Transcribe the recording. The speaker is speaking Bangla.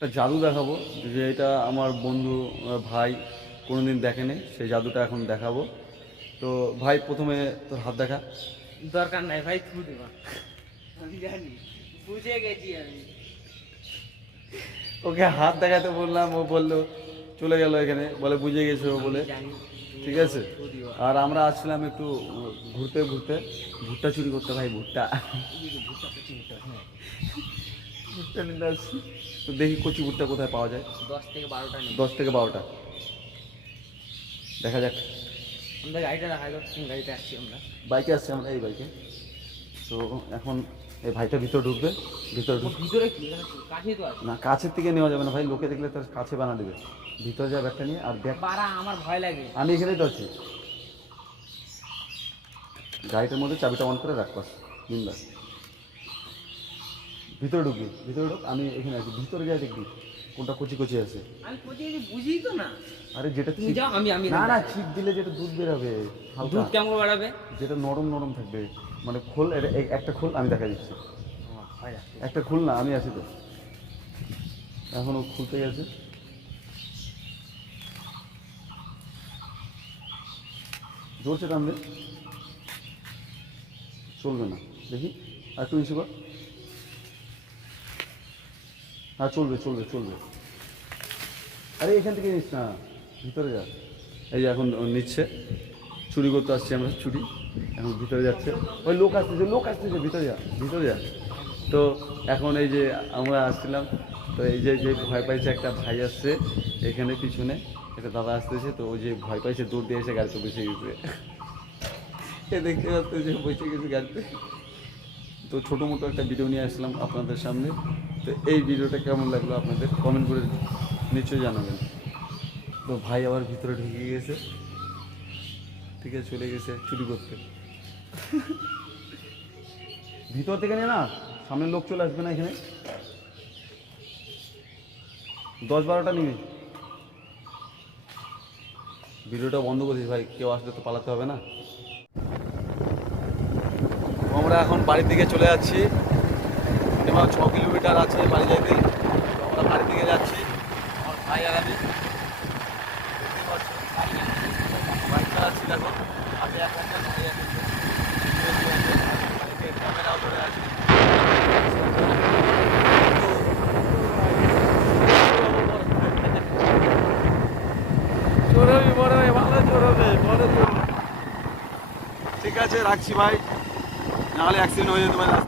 একটা জাদু দেখাবো, যে এটা আমার বন্ধু ভাই কোনোদিন দেখেনি, সেই জাদুটা এখন দেখাবো। তো ভাই প্রথমে তোর হাত দেখা। দরকার নাই ভাই, থু দেবা। আমি জানি, বুঝে গেছি আমি। ওকে হাত দেখাতে বললাম, ও বললো, চলে গেল এখানে, বলে বুঝে গেছে ও বলে। আমি জানি, ঠিক আছে। থু দিবা। আর আমরা আসছিলাম একটু ঘুরতে ঘুরতে, ভুট্টা চুরি করতে ভাই, ভুট্টা এদিকে ভুট্টা তো চিনতে হয়, হ্যাঁ। ভুট্টা নিতে আসছি। তো দেখি কচি ভুট্টা কোথায় পাওয়া যায়। 10 থেকে 12টা নেই। 10 থেকে 12টা দেখা যাক। আমাদের গাড়িটা দেখাই তো, কোন গাড়িতে আসছি আমরা। বাইকে আসছি আমরা, এই বাইকে। তো এখন এই ভাইটা ভিতরে ঢুকবে, ভিতরে ঢুক। ভিতরে কি, এখানে কাছেই তো আছে। না, কাছের থেকে নেওয়া যাবে না ভাই, লোকে দেখলে তার কাছে বানা দেবে। ভিতরে যা ব্যাগটা নিয়ে, আর ব্যাগ বাড়া, আমার ভয় লাগে। আমি এখানেই তো আছি। গাড়িটার মধ্যে চাবিটা অন করে রাখবাস, বিন্দাস। ভিতরে ঢুকবি, ভিতরে ঢুক, আমি এখানে আছি। ভিতরে যাই দেখবি কোনটা কচি কচি আছে। আমি কোথায় বুঝি তো না। আরে যেটা তুমি ছিপ, যাও, আমি না না, ছিপ দিলে যেটা দুধ বেরাবে হালকা, দুধ কেমন বাড়াবে? যেটা নরম নরম থাকবে। মানে খোল, এটা একটা খোল, আমি দেখা দিচ্ছি। আমার ভয় লাগছে। একটা খোল না, আমি আছি তো। এখনও খুলতে গেছে। জোরছে টানবে, চলবে না। দেখি আর একটু নিচু কর। হ্যাঁ, চলবে চলবে চলবে। আরে এখান থেকে নিস না, ভিতরে যা। এই যে এখন ও নিচ্ছে, চুরি করতে আসছি আমরা, চুরি। এখন ভিতরে যাচ্ছে, ওই লোক আসতেছে, লোক আসতেছে, ভিতরে যা, ভিতরে যা। তো এখন এই যে আমরা আসছিলাম, তো এই যে যে ভয় পাইছে একটা ভাই আসছে এখানে পিছনে, একটা দাদা আসতেছে, তো ওই যে ভয় পাইছে দৌড় দিয়ে এসে গাড়িতে বসে গেছে। এ দেখতে পাচ্ছে যে বসে গেছে গাড়িতে। তো ছোটো মোটো একটা ভিডিও নিয়ে আসলাম আপনাদের সামনে। তো এই ভিডিওটা কেমন লাগলো আপনাদের কমেন্ট করে নিশ্চয়ই জানাবেন। তো ভাই আবার ভিতরে ঢুকে গেছে, ঠিক আছে, চলে গেছে চুরি করতে। ভিতর থেকে নিয়ে না, সামনের লোক চলে আসবে না এখানে। 10-12টা নিবি। ভিডিওটা বন্ধ করিস ভাই, কেউ আসলে তো পালাতে হবে না। আমরা এখন বাড়ির দিকে চলে যাচ্ছি, মিনিমাম 6 কিলোমিটার আছে বাড়ি যাইতে। তো আমরা বাড়ির দিকে যাচ্ছি, আমার ভাই আর আমি। বাইক চালাচ্ছি দেখো, হাতে এক ঘন্টা ধরে যাচ্ছে, ক্যামেরাও ধরে আছে। চোরাবি বড় ভাই, ভালো চোরাবে, বড় চোর। ঠিক আছে, রাখছি ভাই, নাহলে অ্যাক্সিডেন্ট হয়ে যেতে পারে।